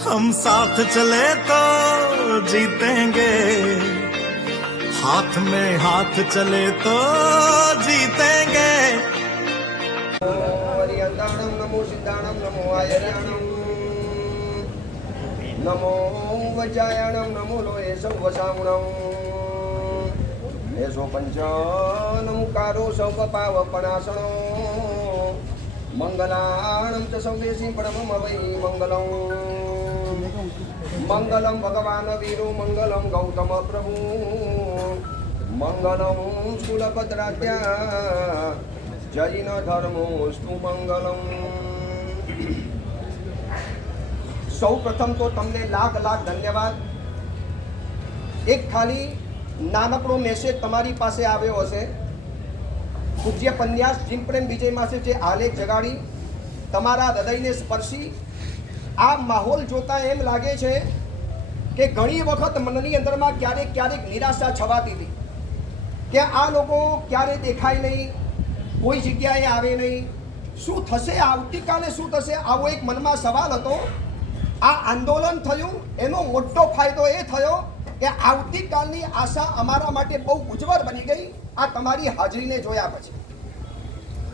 हम साथ चले तो जीतेंगे, हाथ में हाथ चले तो जीतेंगे। नमो सिद्धाणम नमो आयर्याणम नमो वज्रायणम नमो लोये सर्वसामुणम एषो पंचनमुकारो सौपपावपनासनो मंगलाणं च सौदेशी परमं वै मंगलम् मंगलम भगवान वीरो मंगलम गौतम प्रभु मंगलम शूलभद्रात्या जैन धर्मोस्तु मंगलम। सौ प्रथम तो तमने लाख लाख धन्यवाद। एक खाली नानकड़ो मेसेज तमारी पासे आव्यो हशे। पूज्य पन्यास जिन प्रेम विजय मासे जे आलेख जगाड़ी तमारा हृदयने स्पर्शी आ माहौल जोता एम लागे छे के घणी वखत मननी अंदरमां क्यारेक क्यारेक निराशा छवाती थी के आ लोको क्यारे देखाय नहीं, कोई जग्याए आवे नहीं, शुं थशे आवतीकाले शुं थशे आवो एक मनमा सवाल हतो। आ आंदोलन थयुं एनो मोटो फायदो ए थयो के आवतीकालनी आशा अमारा माटे बहु उज्जवल बनी गई। आ तमारी हाजरीने जोया पछी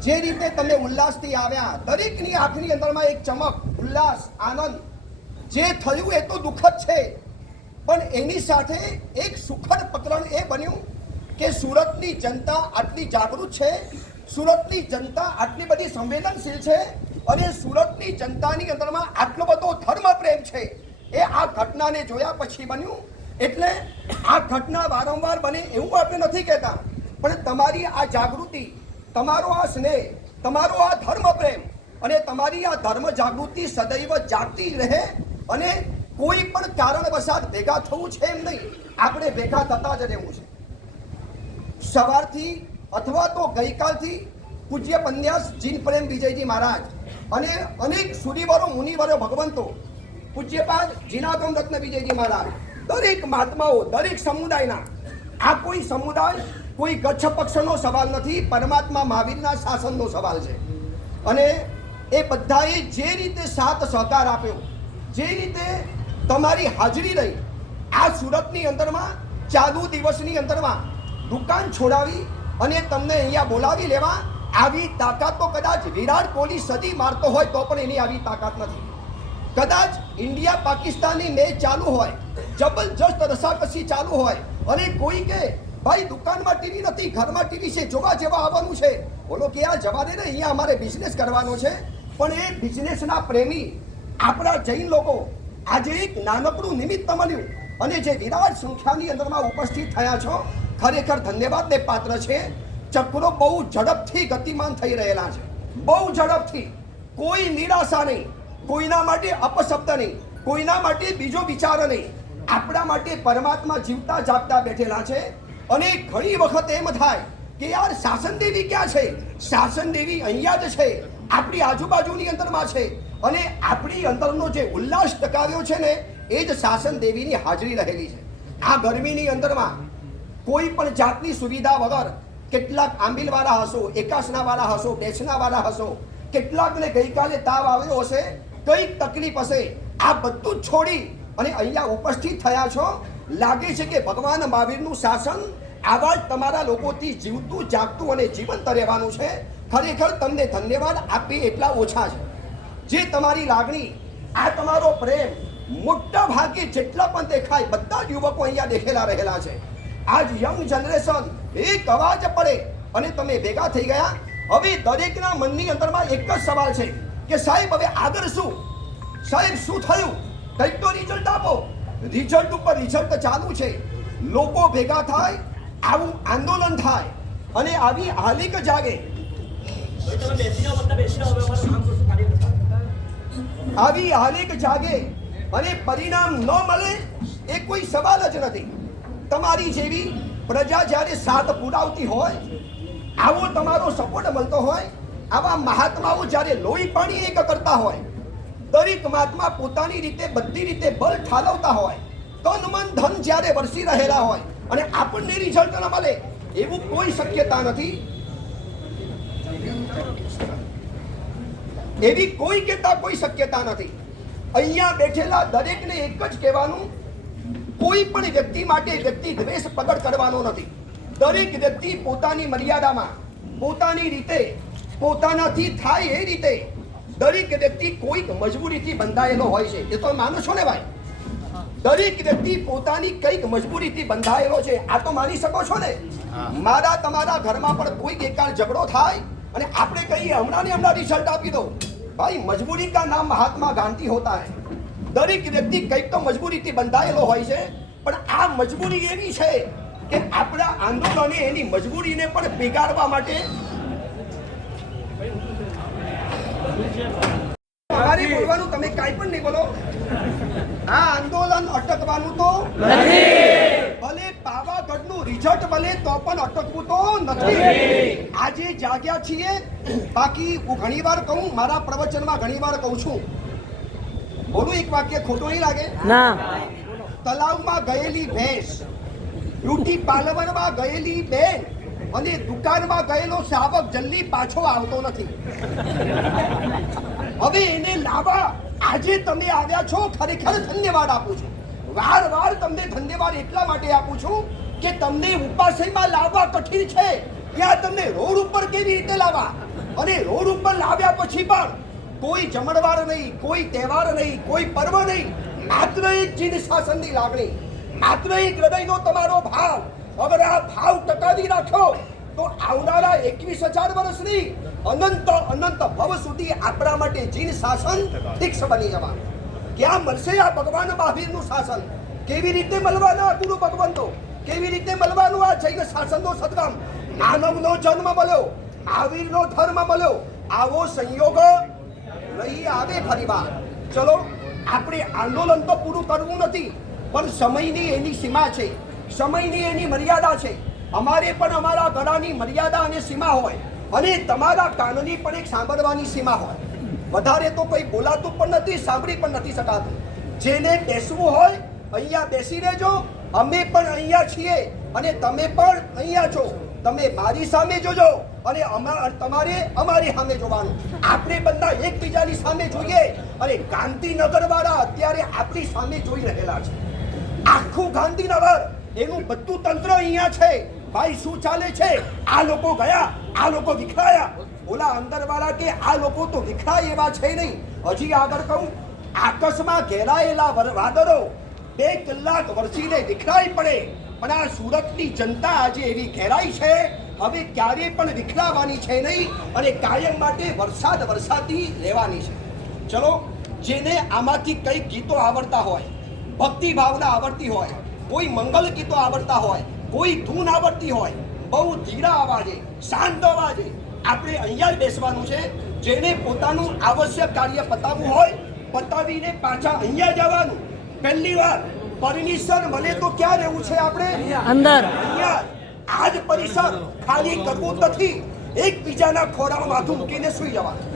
जे रीते तमे उल्लासथी आव्या, दरेकनी आंखनी अंदरमां एक चमक, उल्लास, आनंद। जे थयुं ए तो दुखद छे पण एनी साथे एक सुखद प्रकरण ए बन्युं के सूरतनी जनता आटली जागृत छे, सूरतनी जनता आटली बधी संवेदनशील छे અને સુરતની જનતાની અંદરમાં આટલો બધો ધર્મ પ્રેમ છે એ આ ઘટનાને જોયા પછી બન્યું। એટલે આ ઘટના વારંવાર બને એવું આપણે નથી કહેતા, પણ તમારી આ જાગૃતિ, તમારો આ સ્નેહ, તમારો આ ધર્મ પ્રેમ અને તમારી આ ધર્મ જાગૃતિ સદૈવ જાગતી રહે અને કોઈ પણ કારણવશાત ભેગા થવું છે એમ નહીં, આપણે ભેગા થતા જ રહેવું છે। સવારથી અથવા તો ગઈકાલથી પૂજ્ય પન્યાસ જીન પ્રેમ વિજયજી મહારાજ અને અનેક સુરીવરો મુનિવરો ભગવંતો પૂજ્યપાદ જીનાગમ રત્ન વિજયજી મહારાજ દરેક મહાત્માઓ દરેક સમુદાયના, આ કોઈ સમુદાય કોઈ ગચ્છ પક્ષનો સવાલ નથી, પરમાત્મા મહાવીરના શાસનનો સવાલ છે। અને એ બધાએ જે રીતે સાથ સહકાર આપ્યો, જે રીતે તમારી હાજરી રહી, આ સુરતની અંદરમાં ચાલુ દિવસની અંદરમાં દુકાન છોડાવી અને તમને અહીંયા બોલાવી લેવા આવી તાકાત તો કદાચ વિરાટ કોહલી સદી મારતો હોય તો પણ એની આવી તાકાત નથી। કદાચ ઇન્ડિયા પાકિસ્તાનની મેચ ચાલુ હોય, જબરજસ્ત રસાકસી ચાલુ હોય અને કોઈ કે ભાઈ દુકાનમાં ટીવી નથી, ઘરમાં ટીવી છે, જોવા જેવા આવવાનું છે, બોલો કે આ જવા દે ને, અહીંયા અમારે બિઝનેસ કરવાનો છે। પણ એ બિઝનેસના પ્રેમી આપણા જૈન લોકો આજે એક નાનકડું નિમિત્ત મળ્યું અને જે વિરાટ સંખ્યાની અંદરમાં ઉપસ્થિત થયા છો, ખરેખર ધન્યવાદને પાત્ર છે। ચક્રો બહુ ઝડપથી ગતિમાન થઈ રહેલા છે, બહુ ઝડપથી। કોઈ નિરાશા નહીં, કોઈના માટે અપશબ્દ નહીં, કોઈના માટે બીજો વિચાર નહીં, આપણા માટે પરમાત્મા જીવતા જાગતા બેઠેલા છે। અને ઘણી વખત એમ થાય કે યાર શાસન દેવી ક્યાં છે? શાસન દેવી અહીંયા જ છે, આપણી આજુબાજુની અંદરમાં છે અને આપણી અંદરનો જે ઉલ્લાસ ટકાવ્યો છે ને એ જ શાસન દેવીની હાજરી રહેલી છે। આ ગરમીની અંદરમાં કોઈ પણ જાતની સુવિધા વગર કેટલાક આંબીલવાળા હશો, એકાસનાવાળા હશો, બેસનાવાળા હશો, કેટલાકને ગઈકાલે તાવ આવ્યો હશે, કંઈક તકલીફ હશે, આ બધું જ છોડી અને અહીંયા ઉપસ્થિત થયા છો। લાગે છે કે ભગવાન મહાવીરનું શાસન આવા જ તમારા લોકોથી જીવતું જાગતું અને જીવંત રહેવાનું છે। ખરેખર તમને ધન્યવાદ આપી એટલા ઓછા છે। જે તમારી લાગણી, આ તમારો પ્રેમ મોટા ભાગે જેટલા પણ દેખાય બધા જ યુવકો અહીંયા દેખેલા રહેલા છે। आज यंग जनरेशन एक अवाज पड़े અને તમે ભેગા થઈ ગયા। હવે દરેકના મનની અંદરમાં એક જ સવાલ છે કે સાહેબ હવે આગળ શું? સાહેબ શું થયું? કંઈક તો રિઝલ્ટ આપો। રિઝલ્ટ ઉપર રિઝલ્ટ ચાલુ છે, લોકો ભેગા થાય, આવું આંદોલન થાય અને આવી હાલિક જાગે, આવી હાલિક જાગે અને પરિણામ ન મળે એ કોઈ સવાલ જ નથી। તમારી જેવી પ્રજા જ્યારે સાથ પુરાવતી હોય, આવો તમારો સપોર્ટ મળતો હોય, આવા મહાત્માઓ જ્યારે લોહી પાણી એક કરતા હોય, દરેક મહાત્મા પોતાની રીતે બધી રીતે બળ ઠાલવતા હોય, તન મન ધન જ્યારે વરસી રહેલા હોય અને આપણને રિઝલ્ટ ન મળે એવું કોઈ શક્યતા નથી। એવી કોઈ કેતા કોઈ શક્યતા નથી। અહીંયા બેઠેલા દરેકને એક જ કહેવાનું, કોઈ પણ વ્યક્તિ માટે વ્યક્તિ દ્વેષ પ્રગટ કરવાનો નથી. દરેક વ્યક્તિ પોતાની મર્યાદામાં, પોતાની રીતે, પોતાનાથી થાય એ રીતે દરેક વ્યક્તિ કોઈક મજબૂરીથી બંધાયેલો હોય છે. એ તો માનો છો ને ભાઈ? દરેક વ્યક્તિ પોતાની કઈક મજબૂરીથી બંધાયેલો છે. આ તો માની શકો છો ને? મારા તમારા ઘરમાં પણ કોઈક એકાદ ઝઘડો થાય અને આપણે કહીએ હમણાં ને હમણાં રિઝલ્ટ આપી દો. ભાઈ મજબૂરી કા નામ મહાત્મા ગાંધી હોતા હૈ. દરેક વ્યક્તિ કઈક તો મજબૂરીથી બંધાયેલો હોય છે, પણ આ મજબૂરી એવી છે કે આપણા આંદોલને એની મજબૂરીને પણ બિગાડવા માટે અમારે બોલવાનું, તમે કાંઈ પણ નહીં બોલો. આ આંદોલન અટકવાનું તો નથી. ભલે પાવાગઢનું રિઝલ્ટ મળે તો પણ અટકવું તો નથી. આજે જાગ્યા છીએ. બાકી હું ઘણીવાર કહું, મારા પ્રવચનમાં ઘણીવાર કહું છું, બોલું એક વાક્ય ખોટું નહીં લાગે ના. તલાવમાં ગયેલી ભેંસ, બ્યુટી પાર્લરમાં ગયેલી બેન અને દુકાનમાં ગયેલો સાવક જલ્દી પાછો આવતો નથી. હવે એને લાવવા આજે તમે આવ્યા છો, ખરેખર ધન્યવાદ આપું છું. વાર તમને ધન્યવાદ એટલા માટે આપું છું કે તમને ઉપાસયમાં લાવવા કઠિન છે, ત્યાં તમને રોડ ઉપર કેવી રીતે લાવવા, અને રોડ ઉપર લાવ્યા પછી પણ કોઈ જમણવાર નહીં, કોઈ તહેવાર નહીં, કોઈ પર્વ નહીં, માત્ર એક જીન શાસનની લાગણી, માત્ર એક હૃદયનો તમારો ભાવ. અગર આ ભાવ ટકાવી રાખો તો આવનારા 21,000 વર્ષની અનંત અનંત ભવ સુધી આપણા માટે જીન શાસન ફિક્સ બની જવાનું. ક્યાં મળશે આ ભગવાન મહાવીરનું શાસન? કેવી રીતે મળવાના ગુરુ ભગવંતો? કેવી રીતે મળવાનું આ જૈન શાસનનો સદગમ? માનવનો જન્મ મળ્યો, મહાવીરનો ધર્મ મળ્યો, આવો સંયોગ નહીં આવે ફરીવાર. ચલો, આપણે આંદોલન તો પૂરું કરવું નથી, પણ સમયની એની સીમા છે, સમયની એની મર્યાદા છે. અમારે પણ અમારા ગળાની મર્યાદા અને સીમા હોય, અને તમારા કાનની પણ એક સાંભળવાની સીમા હોય. વધારે તો કોઈ બોલાતું પણ નથી, સાંભળી પણ નથી શકાતું. જેને બેસવું હોય અહીંયા બેસી રહેજો. અમે પણ અહીંયા છીએ અને તમે પણ અહીંયા છો. તમે મારી સામે જોજો અને તમારે અમારી સામે જોવાનું. આપણે બધા એકબીજાની સામે જોઈએ, અને ગાંધીનગર વાળા અત્યારે આપણી સામે જોઈ રહેલા છે. આખું ગાંધીનગર, એનું બધું તંત્ર અહીંયા છે. ભાઈ શું ચાલે છે? આ લોકો ગયા, આ લોકો વિખરાયા. ઓલા અંદર વાળા કે આ લોકો તો વિખરાય એવા છે નહીં. હજી આગળ કહું, આકાશમાં ઘેરાયેલા વાદળો 2 કલાક વરસીને વિખરાઈ પડે, પણ આ સુરતની જનતા આજે એવી ઘેરાઈ છે, હવે ક્યારે પણ વિખરાવાની છે નહીં, અને કાયમ માટે વરસાદી રહેવાની છે. ચલો, જેને આમાંથી કઈ ગીતો આવડતા હોય, ભક્તિ ભાવના આવડતી હોય, કોઈ મંગલ ગીતો આવડતા હોય, કોઈ ધૂન આવડતી હોય, બહુ ધીરા અવાજે, શાંત અવાજે આપણે અહીંયા જ બેસવાનું છે. જેને પોતાનું આવશ્યક કાર્ય પતાવવું હોય, પતાવીને પાછા અહીંયા જવાનું. પહેલી વાર પરમિશન મળે તો ક્યાં રહેવું છે? આપણે અંદર. અહીંયા આજ પરિસર ખાલી કરવું નથી, એકબીજાના ખોરામાં માથું મૂકીને સુઈ જવાનું.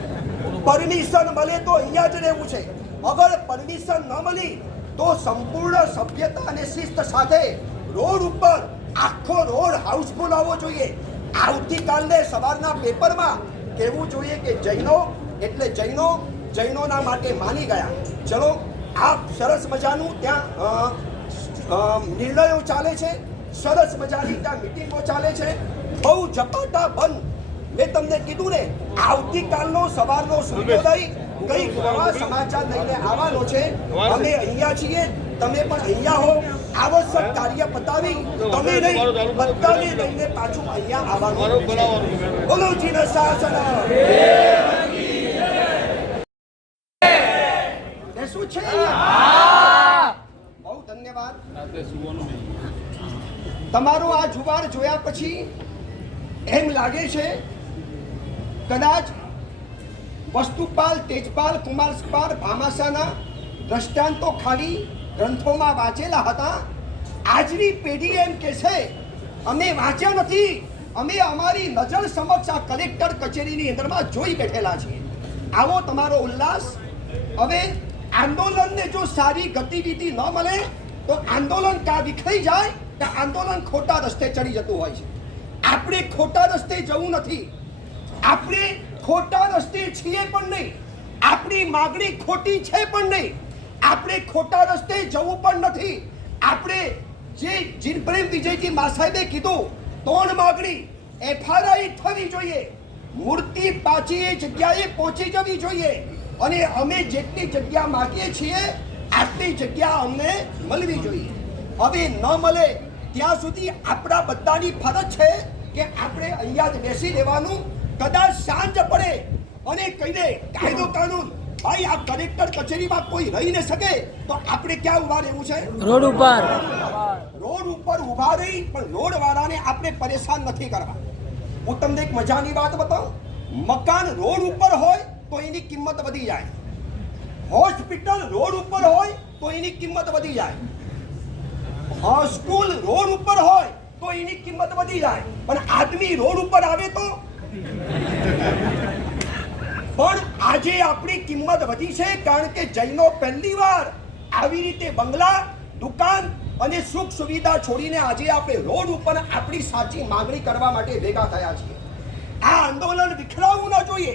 પરમિશન મળે તો અહીંયા જ રહેવું છે. અગર પરમિશન ન મળી તો સંપૂર્ણ સભ્યતા અને શિસ્ત સાથે રોડ ઉપર આખો રોડ હાઉસફુલ આવવો જોઈએ. આવતીકાલને સવારના પેપરમાં કહેવું જોઈએ કે જૈનો એટલે જૈનો, જૈનોના માટે માની ગયા. ચલો, આપ સરસ મજાનું ત્યાં નિર્ણયો ચાલે છે, સરસ મજાની ત્યાં મિટિંગો ચાલે છે, બહુ ઝપાટા બંધ. મેં તમને કીધું ને, આવતીકાલનો સવારનો સૂર્યોદય કઈક નવા સમાચાર લઈને આવવાનો છે. અમે અહીંયા છીએ, તમે પણ અહીંયા હો. આવશ્યક કાર્ય પતાવી તમે નહીં, બધાને લઈને પાછું અહીંયા આવવાનું. બોલો જીન શાસન. શું છે? બહુ ધન્યવાદ. તમારો આ જુવાર જોયા પછી એમ લાગે છે કદાચ વસ્તુપાલ, તેજપાલ, કુમારપાલ, ભામાશાના દ્રષ્ટાંતો ખાલી ગ્રંથોમાં વાંચેલા હતા. આજની પેઢી એમ કે છે અમે વાંચ્યા નથી, અમે અમારી નજર સમક્ષ આ કલેક્ટર કચેરીની અંદરમાં જોઈ બેઠેલા છીએ. આવો તમારો ઉલ્લાસ. હવે આંદોલનને જો સારી ગતિવિધિ ન મળે તો આંદોલન કા વિખરાઈ જાય કે આંદોલન ખોટા રસ્તે ચડી જતું હોય છે. આપણે ખોટા રસ્તે જવું નથી, આપણે ખોટા રસ્તે છીએ પણ નહીં, આપણી માગણી ખોટી છે પણ નહીં. આપણે ખોટા રસ્તે જવું પણ નથી. આપણે જે જીનપ્રેમ વિજયજી મા સાહેબે કીધું 3 માગણી FRI થવી જોઈએ, મૂર્તિ પાછી એ જગ્યાએ પહોંચી જવી જોઈએ, અને અમે જેટલી જગ્યા માગીએ છીએ આટલી જગ્યા અમને મળવી જોઈએ. હવે ન મળે ત્યાં સુધી આપણા બધાની ફરજ છે કે આપણે અહીંયા જ બેસી રહેવાનું. કદાચ સાંજ પડે અને કહીને કાયદો કાનૂન ભાઈ આ કલેક્ટર કચેરીમાં કોઈ રહી ન શકે તો આપણે ક્યાં ઊભા રહેવું છે? રોડ ઉપર. રોડ ઉપર ઊભા રહી પણ રોડ વાળાને આપણે પરેશાન નથી કરવા. હું તમને એક મજાની વાત બતાવું. મકાન રોડ ઉપર હોય તો એની કિંમત વધી જાય, હોસ્પિટલ રોડ ઉપર હોય તો એની કિંમત વધી જાય, સ્કૂલ રોડ ઉપર હોય તો એની કિંમત વધી જાય, પણ આદમી રોડ ઉપર આવે તો પણ આજે આપણી કિંમત વધી છે કારણ કે જૈનો પહેલી વાર આવી રીતે બંગલા, દુકાન અને સુખ સુવિધા છોડીને આજે આપણે રોડ ઉપર આપણી સાચી માંગણી કરવા માટે ભેગા થયા છીએ. આ આંદોલન વિખરાવવું ન જોઈએ,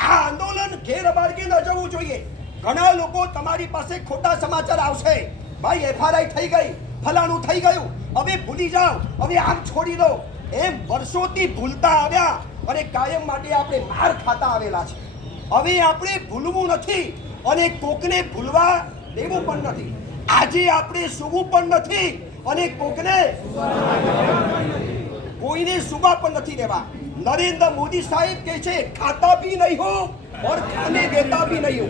આ આંદોલન ગેરમાર્ગે ન જવું જોઈએ. ઘણા લોકો તમારી પાસે ખોટા સમાચાર આવશે, ભાઈ FRI થઈ ગઈ, ફલાણું થઈ ગયું, હવે ભૂલી જાઓ, હવે આમ છોડી દો. એમ વર્ષોથી ભૂલતા આવ્યા અને કાયમ માટે આપણે માર ખાતા આવેલા છે. હવે આપણે ભૂલવું નથી અને કોકને ભૂલવા દેવું પણ નથી. આજે આપણે સૂવું પણ નથી અને કોઈને સુવા પણ નથી દેવા. નરેન્દ્ર મોદી સાહેબ કહે છે ખાતા ભી નહીં હો ઓર ખાને દેતા ભી નહીં હો.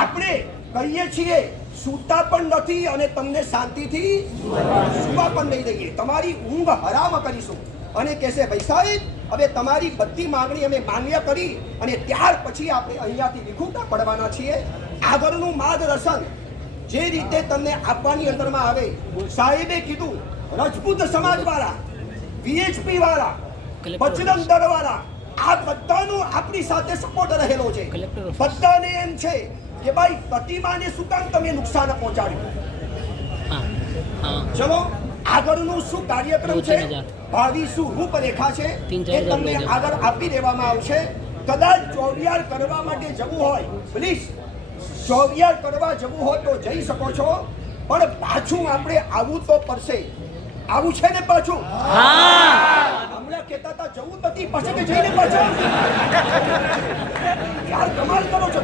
આપણે કહીએ છીએ સૂતા પણ નથી અને તમને શાંતિથી સુવા પણ નહીં દઈએ, તમારી ઊંઘ હરામ કરીશું. અને કહેશે ભાઈ સાહેબ હવે તમારી બધી માંગણી અમે માન્ય કરી અને ત્યાર પછી આપણે અહીંયાથી વિખૂટા પડવાના છીએ. આગળનું માર્ગદર્શન જે રીતે તમને આપવાની અંદરમાં આવે, સાહેબે કીધું રજપૂત સમાજવાળા, VHP વાળા, બજરંગ દળ વાળા, આ બધાનો આપણી સાથે સપોર્ટ રહેલો છે. બધાને એમ છે કે ભાઈ પ્રતિમાને શું કામ તમે નુકસાન પહોંચાડ્યું. ચલો આગળનું શું કાર્યક્રમ છે, ભાવિ શું રૂપરેખા છે એ તમને આગળ આપી દેવામાં આવશે. કદાચ ચોવિયાર કરવા માટે જવું હોય, પ્લીઝ ચોવિયાર કરવા જવું હોય તો જઈ શકો છો, પણ પાછું આપણે આવવું તો પડશે. આવું છે ને પાછું? હમણાં કહેતા હતા જવું નથી, પછી કે જઈને પાછા યાર કમાલ કરો છો.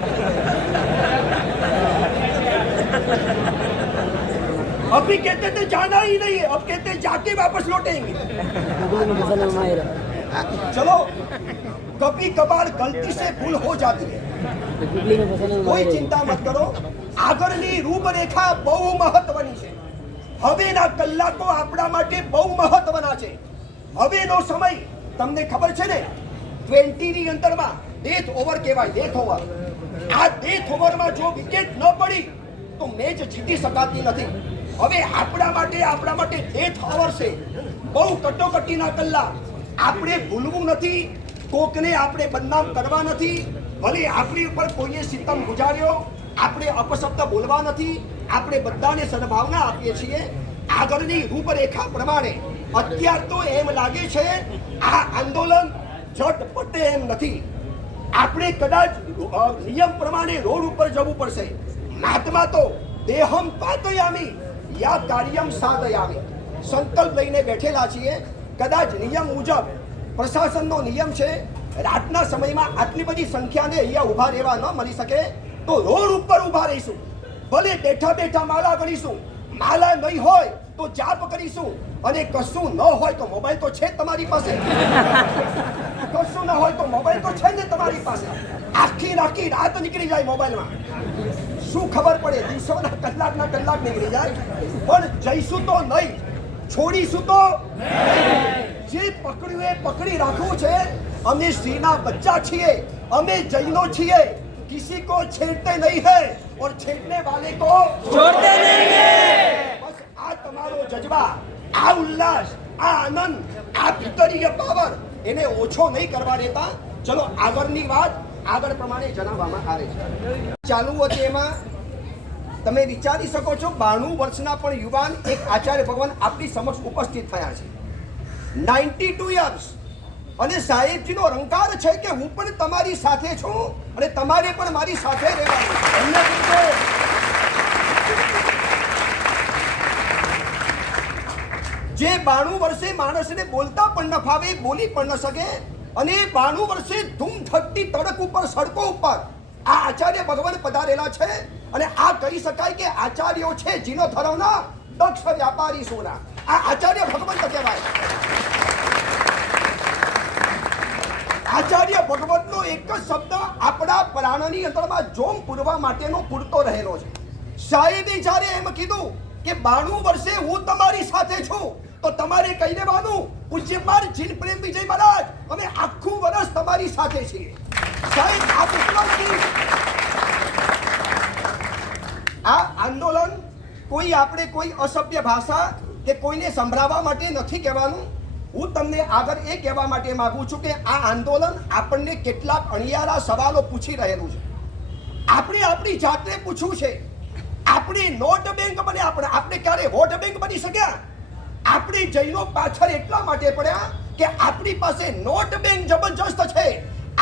अभी कहते थे जाना ही नहीं है, अब कहते हैं जाके वापस लौटेंगे. चलो कभी कभार गलती से भूल हो जाती है, कोई चिंता मत करो. આગળની રૂપરેખા બહુ મહત્વની છે. હવેના કલાકો આપણા માટે બહુ મહત્વના છે. હવેનો સમય તમને ખબર છે ને 20 ની અંતરમાં ડેથ ઓવર કહેવાય, ડેથ ઓવર. આ ડેથ ઓવરમાં જો વિકેટ ન પડી તો મેચ જીતી શકાતી નથી. હવે આપણા માટે ડેથ ઓવર છે, બહુ કટોકટીના કલાક. આપણે ભૂલવું નથી, કોકને આપણે બદનામ કરવા નથી. ભલે આપણી ઉપર કોઈએ સિતમ ગુજાર્યો, આપણે અપશબ્દ બોલવા નથી, આપણે બધાને સદભાવના આપીએ છીએ. આગળની રૂપરેખા પ્રમાણે અત્યાર તો એમ લાગે છે આ આંદોલન ઝટપટે એમ નથી. આપણે કદાચ નિયમ પ્રમાણે રોડ ઉપર જવું પડશે. મહાત્મા તો દેહમ પાતયામી યા કાર્યમ સાધયામી સંકલ્પ લઈને બેઠેલા છીએ. કદાચ નિયમ મુજબ પ્રશાસનનો નિયમ છે રાતના સમયમાં આટલી બધી સંખ્યાને અહીંયા ઊભા રહેવા ન મળી શકે તો રોડ ઉપર ઊભા રહીશું. ભલે બેઠા બેઠા માળા ગણીશું, માળા નહીં હોય તો જાપ કરીશું, અને કશું ન હોય તો મોબાઈલ તો છે જ તમારી પાસે. કશું ન હોય તો મોબાઈલ તો છે ને તમારી પાસે. આખી રાત નીકળી જાય મોબાઈલમાં, શું ખબર પડે? દિવસોના કલાક નીકળી જાય. પણ જઈશું તો નહીં, છોડીશું તો જે પકડ્યું એ પકડી રાખવું છે. અમે સિંહના બચ્ચા છીએ, અમે જૈનો છીએ. किसी को छेड़ते नहीं है और छेड़ने वाले को छोड़ते नहीं है. बस આ તમારો જજ્બા, આ ઉલ્લાસ, આ આનંદ, આ ભીતરીય પાવર એને ઓછો નહીં કરવા દેતા. ચલો આગળની વાત આગળ પ્રમાણે જણાવવામાં આવે છે. ચાલુ હતી એમાં તમે વિચારી શકો છો 92 વર્ષના પણ યુવાન એક આચાર્ય ભગવાન આપણી સમક્ષ ઉપસ્થિત થયા છે. 92 યર્સ. અને સાહેબજીનો રંકાર છે કે હું પણ તમારી સાથે છું અને તમારે પણ મારી સાથે રહેવાનું. જે 92 વર્ષે માણસને બોલતા પણ ન ફાવે, બોલી પણ ન શકે, અને 92 વર્ષે ધૂમ ધકતી તડક ઉપર, સડકો ઉપર આ આચાર્ય ભગવાન પધારેલા છે. અને આ કહી શકાય કે આચાર્યો છે જીનો ધરવના, દક્ષ વ્યાપારી સોના. આ આચાર્ય ભગવંત કહેવાય. આચાર્ય ભગવંતનો એક જ શબ્દ આપણા પ્રાણની અંદરમાં જોમ પૂરવા માટેનો પૂરતો રહેલો છે. સાહેબે જ્યારે એમ કીધું કે 92 વર્ષે હું તમારી સાથે છું, તો તમારે કહી દેવાનું, પૂજ્યપાદ જીન પ્રેમ વિજય મહારાજ, અમે આખું વર્ષ તમારી સાથે છીએ. સાહેબ, આ પુસ્તકથી આ આંદોલન કોઈ આપણે કોઈ અસભ્ય ભાષા કે કોઈને સંભળાવવા માટે નથી કહેવાનું. હું તમને આગળ એ કહેવા માટે માંગુ છું કે આ આંદોલન આપણને કેટલાક અણિયારા સવાલો પૂછી રહેલું છે. આપણે આપણી જાતને પૂછવું છે, આપણે નોટ બેંક બને, આપણે ક્યારે વોટ બેંક બની શક્યા? આપણે જૈનો પાછળ એટલા માટે પડ્યા કે આપણી પાસે નોટ બેંક જબરજસ્ત છે.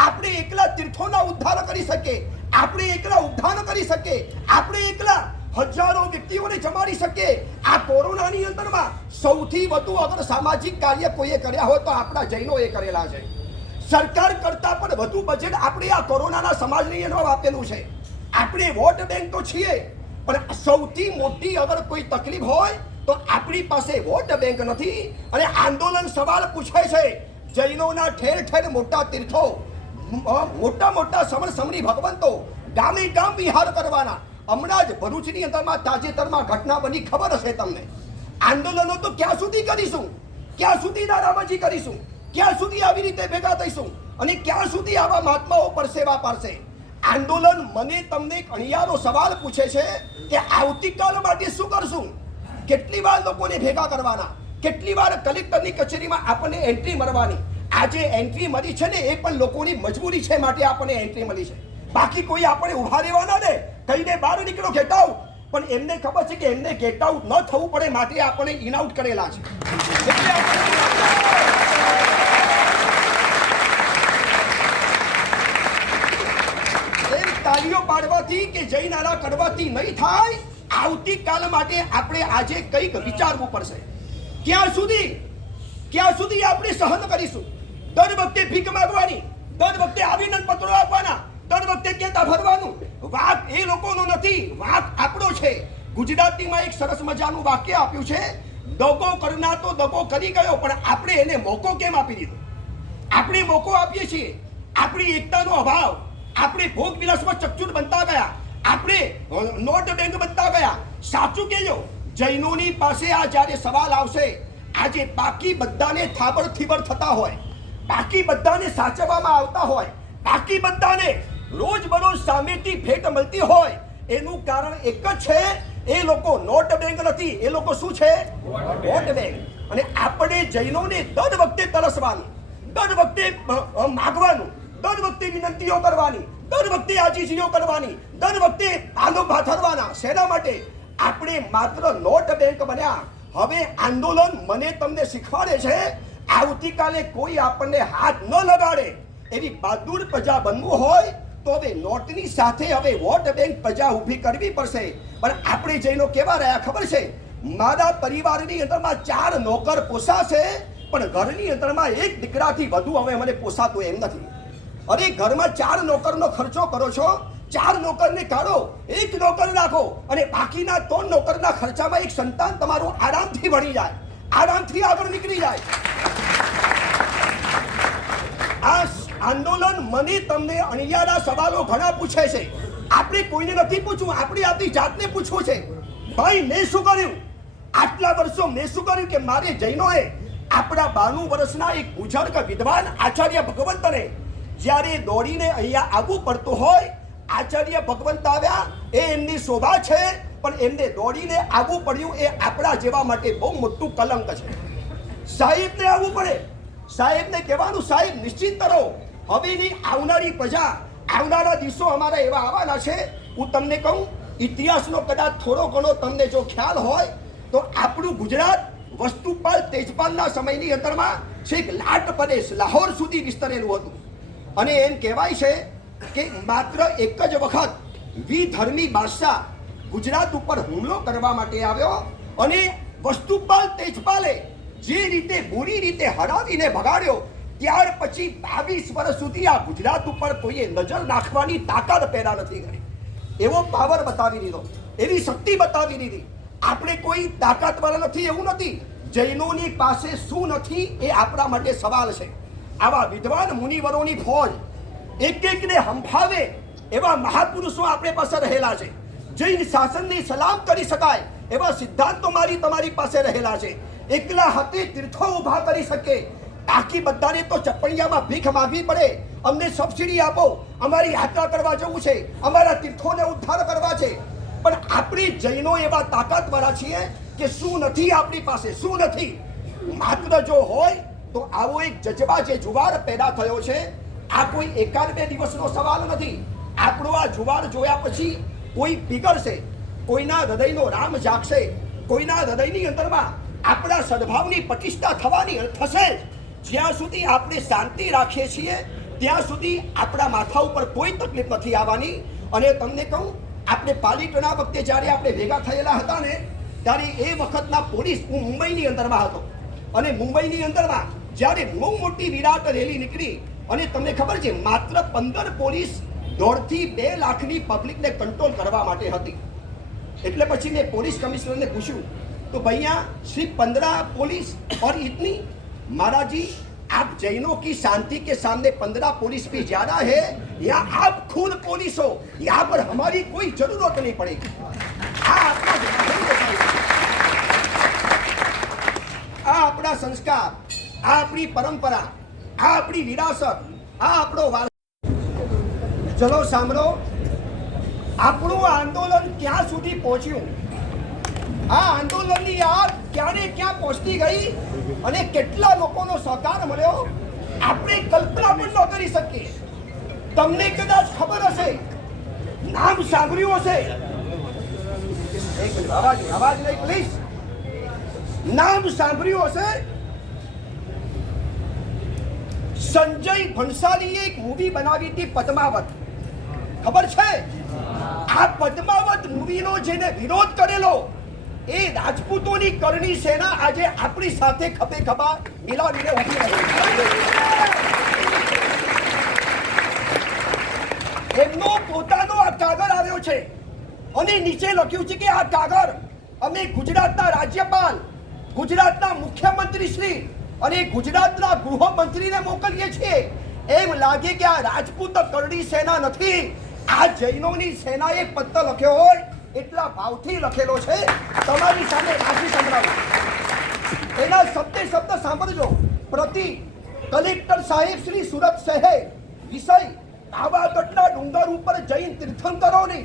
આપણે એકલા તીર્થોના ઉદ્ધાર કરી શકીએ, આપણે એકલા ઉદ્ધાર કરી શકીએ, આપણે એકલા હજારો વ્યક્તિઓને જમાડી શકીએ. આ કોરોનાની અંદરમાં સૌથી વધુ અગર સામાજિક કાર્ય કોઈએ કર્યા હોય તો આપણા જૈનોએ કરેલા છે. સરકાર કરતા પણ વધુ બજેટ આપણે આ કોરોનાના સમાજની અંદર આપેલું છે. આપણે વોટ બેંક તો છીએ, પણ સૌથી મોટી અગર કોઈ તકલીફ હોય તો આપણી પાસે વોટ બેંક નથી. અને આંદોલન સવાલ પૂછે છે, જૈનોના ઠેર ઠેર મોટા તીર્થો, મોટા મોટા સમણ સમણી ભગવંતો ગામે ગામ વિહાર કરવાના. હમણાં જ ભરૂચની અંદરમાં તાજેતરમાં ઘટના બની, ખબર હશે તમને. આંદોલનો તો ક્યાં સુધી કરીશું? ક્યાં સુધી નારાબાજી કરીશું? ક્યાં સુધી આવી રીતે ભેગા થઈશું? અને ક્યાં સુધી આવા મહાત્માઓ પરસેવા પાડશે? આંદોલન મને તમને એક અણિયારો સવાલ પૂછે છે કે આવતીકાલ માટે શું કરશું? કેટલી વાર લોકોને ભેગા કરવાના? કેટલી વાર કલેક્ટરની કચેરીમાં આપણને એન્ટ્રી મળવાની? આજે એન્ટ્રી મળી છે ને, એ પણ લોકોની મજબૂરી છે માટે આપણને એન્ટ્રી મળી છે. બાકી કોઈ આપણે ઉભા રહેવાના ને, કહીને બહાર નીકળો, ગેટ આઉટ. પણ એમને ખબર છે કે એમને ગેટ આઉટ ન થવું પડે માટે આપણે ઇન આઉટ કરેલા છે. એમ તાળીઓ પાડવાથી કે જય નારા કરવાથી નહીં થાય. આવતીકાલ માટે આપણે આજે કંઈક વિચારવું પડશે. ક્યાં સુધી આપણે સહન કરીશું? દર વખતે ભીખ માંગવાની, દર વખતે આવેદન પત્રો આપવાના, દર વખતે કહેતા ભરવાનું. વાક એ લોકોનો નથી, વાક આપણો છે. ગુજરાતીમાં એક સરસ મજાનું વાક્ય આપ્યું છે, દગો કરનાર તો દગો કરી ગયો, પણ આપણે એને મોકો કેમ આપી દીધો? આપણે મોકો આપીએ છીએ. આપણી એકતાનો અભાવ, આપણે ભોગ વિલાસમાં ચકચૂર બનતા ગયા, આપણે નોટ બેંક બનતા ગયા. સાચું કહેજો, જૈનોની પાસે આ જ્યારે સવાલ આવશે, આજે બાકી બધાને થાબડ થીબડ થતા હોય, બાકી બધાને સાચવવામાં આવતા હોય, બાકી બધાને રોજબરોજ સામેથી ભેટ મળતી હોય, એનું કારણ એક જ છે, એ લોકો નોટ બેંક નથી, એ લોકો શું છે? Vote bank. અને આપણે જૈનોને દર વખતે તરસવાનું, દર વખતે માગવાનું, દર વખતે વિનંતીઓ કરવાની, દર વખતે આજીજીઓ કરવાની, દર વખતે પાલો ભાથરવાના. શેના માટે? આપણે માત્ર નોટ બેંક બન્યા. હવે આંદોલન મને તમને શીખવાડે છે, આવતીકાલે કોઈ આપણને હાથ ન લગાડે એવી બહાદુર પ્રજા બનવું હોય તો હવે નોટની સાથે હવે વોટ બેંક પ્રજા ઊભી કરવી પડશે. પણ આપણે જૈનો કેવા રહ્યા ખબર છે? મારા પરિવારની અંદરમાં 4 નોકર પોસાશે, પણ ઘરની અંદરમાં એક દીકરાથી વધુ હવે મને પોસાતું એમ નથી. અરે ઘરમાં 4 નોકરનો ખર્ચો કરો છો, 4 નોકરને કાઢો, 1 નોકર રાખો, અને બાકીના 3 નોકરના ખર્ચામાં એક સંતાન તમારું આરામથી ભણી જાય, આરામથી આગળ નીકળી જાય. આ આંદોલન મને તમને અણિયારા સવાલો ઘણા પૂછે છે. આપણે કોઈને નથી પૂછવું, આપણે આપણી જાતને પૂછવું છે. ભાઈ, મેં શું કર્યું? આટલા વર્ષો મેં શું કર્યું કે મારે જૈનોએ આપણા 92 વર્ષના એક બુઝુર્ગ વિદ્વાન આચાર્ય ભગવંતને જ્યારે દોડીને અહીંયા આવવું પડતું હોય, આચાર્ય ભગવંત આવ્યા, એ એમની શોભા છે, પણ એમને દોડીને આવવું પડ્યું એ આપણા જેવા માટે બહુ મોટું કલંક છે. સાહેબને આવવું પડે, સાહેબને કહેવાનું, સાહેબ નિશ્ચિત રહો, હવેની આવનારી પ્રજા, આવનારા દિવસો અમારા એવા આવવાના છે. હું તમને કહું, ઇતિહાસનો કદાચ થોડો ઘણો તમને જો ખ્યાલ હોય તો આપણું ગુજરાત વસ્તુપાલ તેજપાલના સમયની અંદરમાં છેક લાટ પ્રદેશ લાહોર સુધી વિસ્તરેલું હતું. અને એમ કહેવાય છે કે માત્ર એક જ વખત વિધર્મી બાદશાહ ગુજરાત ઉપર હુમલો કરવા માટે આવ્યો, અને વસ્તુપાલ તેજપાલે જે રીતે બુરી રીતે હરાવીને ભગાડ્યો, ત્યાર પછી 22 વર્ષ સુધી આ ગુજરાત ઉપર કોઈએ નજર નાખવાની તાકાત પેદા નથી કરી. એવો પાવર બતાવી દીધો, એવી શક્તિ બતાવી દીધી. આપણે કોઈ તાકાતવાળા નથી એવું નથી. જૈનોની પાસે શું નથી એ આપણા માટે સવાલ છે. આવા વિદ્વાન મુનિવરોની ફોજ એક એકને હંફાવે એવા મહાપુરુષો આપણે પાસે રહેલા છે. જૈન શાસનની સલામ કરી શકાય એવા સિદ્ધાંતો તમારી પાસે રહેલા છે. એકલા હાથે તીર્થો ઊભા કરી શકે. બાકી બધાને તો ચપ્પડિયામાં ભીખ માંગવી પડે. અમને સબસિડી આપો, અમારી યાત્રા કરવા જવું છે, અમારા તીર્થોને ઉદ્ધાર કરવા છે. પણ આપણે જૈનો એવા તાકાતવાળા છીએ કે શું નથી આપણી પાસે, શું નથી. માત્ર જો હોય તો આવો એક જજબા જે જુવાર પેદા થયો છે, આ કોઈ એકાદ બે દિવસનો સવાલ નથી. આપણો આ જુવાર જોયા પછી કોઈ બિગડશે, કોઈના હૃદયનો રામ જાગશે, કોઈના હૃદયની અંદરમાં આપણા સદભાવની પ્રતિષ્ઠા થવાની થશે. જ્યાં સુધી આપણે શાંતિ રાખીએ છીએ ત્યાં સુધી આપણા માથા ઉપર કોઈ તકલીફ નથી આવવાની. અને તમને કહું, આપણે પાલિટના વખતે જ્યારે આપણે ભેગા થયેલા હતા ને, ત્યારે એ વખતના પોલીસ, હું મુંબઈની અંદરમાં હતો, અને મુંબઈની અંદરમાં જ્યારે બહુ મોટી વિરાટ રેલી નીકળી, અને તમને ખબર છે માત્ર 15 પોલીસ 1.5 થી 2 લાખની પબ્લિકને કંટ્રોલ કરવા માટે હતી. એટલે પછી મેં પોલીસ કમિશનરને પૂછ્યું, તો ભૈયા સિर्फ 15 पुलिस और इतनी? महाराज जी, आप जैनों की शांति के सामने 15 पुलिस भी ज्यादा है, या आप खुद पुलिस हो, यहाँ पर हमारी कोई जरूरत नहीं पड़ेगी. આ આપણા સંસ્કાર, આ આપણી પરંપરા, આ આપણી વિરાસત, આ આપણો વારસો. ચલો સાંભળો, આપણું આંદોલન ક્યાં સુધી પહોંચ્યું, આ આંદોલનની આગ ક્યારે ક્યાં પહોંચતી ગઈ, અને કેટલા લોકોનો સહકાર મળ્યો, આપણે કલ્પના પણ ન કરી શકીએ. તમને કદાચ ખબર હશે, નામ સાંભળ્યું હશે, અવાજ નહીં પ્લીઝ, નામ સાંભળ્યું હશે, સંજય ભણસાલીએ એક મૂવી બનાવી હતી પદ્માવત. ખબર છે? આ પદ્માવત મૂવીનો જેને વિરોધ કરેલો, એ રાજપૂતોની કરણી સેના આજે આપણી સાથે ખભે ખભા મિલાવીને ઉભી રહી. એમનો પોતાનો આ કાગળ આવ્યો છે, અને નીચે લખ્યું છે કે આ કાગળ અમે ગુજરાતના રાજ્યપાલ, ગુજરાતના મુખ્યમંત્રી શ્રી અને ગુજરાતના ગૃહમંત્રીને મોકલીએ છીએ. એમ લાગે કે આ રાજપૂત કરણી સેના નથી, આ જૈનોની સેનાએ પત્ર લખ્યો હોય એટલા ભાવથી લખેલો છે. તમારી સામે વાંચી સંભળાવું, એના શબ્દે શબ્દ સાંભળજો. પ્રતિ કલેક્ટર સાહેબ શ્રી સુરત શહેર, વિષય પાવાગઢના ડુંગર ઉપર જૈન તીર્થંકરોની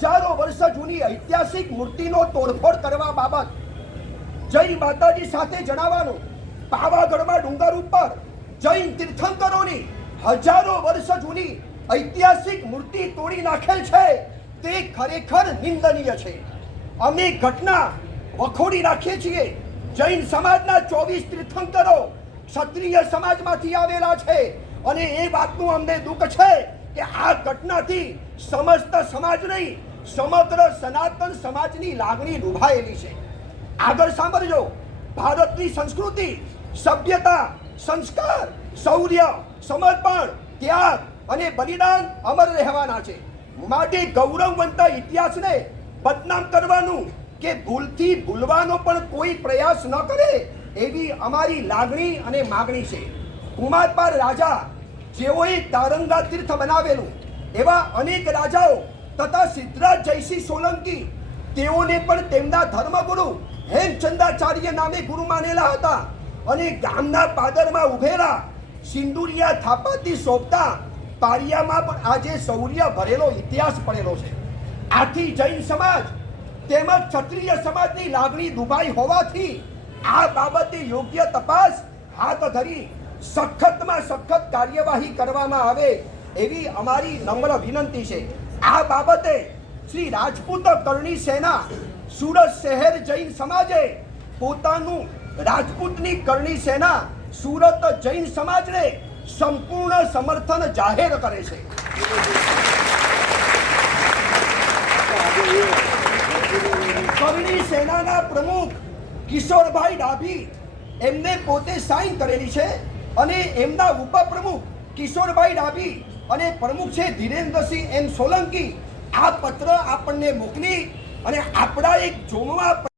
હજારો વર્ષ જૂની ઐતિહાસિક મૂર્તિનો તોડફોડ કરવા બાબત જૈન માતાજી સાથે જણાવવાનું. પાવાગઢમાં ડુંગર ઉપર જૈન તીર્થંકરોની હજારો વર્ષ જૂની ઐતિહાસિક મૂર્તિ તોડી નાખેલ છે, તે ખરેખર નિંદનીય છે. અમે ઘટના વખોડી રાખીએ છીએ. જૈન સમાજના 24 તીર્થંકરો ક્ષત્રિય સમાજમાંથી આવેલા છે, અને એ વાતનું અમને દુઃખ છે કે આ ઘટનાથી સમસ્ત સમાજ નહીં, સમગ્ર સનાતન સમાજની લાગણી ડૂબાયેલી છે. આગળ સાંભળજો. ભારતની સંસ્કૃતિ, સભ્યતા, સંસ્કાર, શૌર્ય, સમર્પણ, ત્યાગ અને બલિદાન અમર રહેવાના છે. માટે ગૌરવવંત ઇતિહાસને બદનામ કરવાનું કે ભૂલથી ભૂલવાનો પણ કોઈ પ્રયાસ ન કરે એવી અમારી લાગણી અને માગણી છે. કુમારપાળ રાજા, જેઓએ તારંગા તીર્થ બનાવેલું, એવા અનેક રાજાઓ તથા સિદ્ધરાજ જયસિંહ સોલંકી, તેઓને પણ તેમના ધર્મગુરુ હેમચંદ્રાચાર્ય નામે ગુરુ માનેલા હતા, અને ગામના પાદરમાં ઉભેલા સિંદુરિયા થાપાથી શોભતા પારિયામાં પણ આજે શૌર્ય ભરેલો ઇતિહાસ પડેલો છે. આથી જૈન સમાજ તેમજ ક્ષત્રિય સમાજની લાગણી દુભાઈ હોવાથી આ બાબતે યોગ્ય તપાસ હાથ ધરી સખતમાં સખત કાર્યવાહી કરવામાં આવે એવી અમારી નમ્ર વિનંતી છે. આ બાબતે શ્રી રાજપૂત કરણી સેના સુરત શહેર જૈન સમાજે પોતાનું રાજપૂતની કરણી સેના સુરત જૈન સમાજને સંપૂર્ણ સમર્થન જાહેર કરે છે. કરણી સેનાના પ્રમુખ કિશોરભાઈ ડાભી એમને પોતે સાઇન કરેલી છે અને એમના ઉપપ્રમુખ કિશોરભાઈ ડાભી અને પ્રમુખ છે ધીરેન્દ્રસિંહ એન સોલંકી આ પત્ર આપણને મોકલી અને આપણા એક જોમવા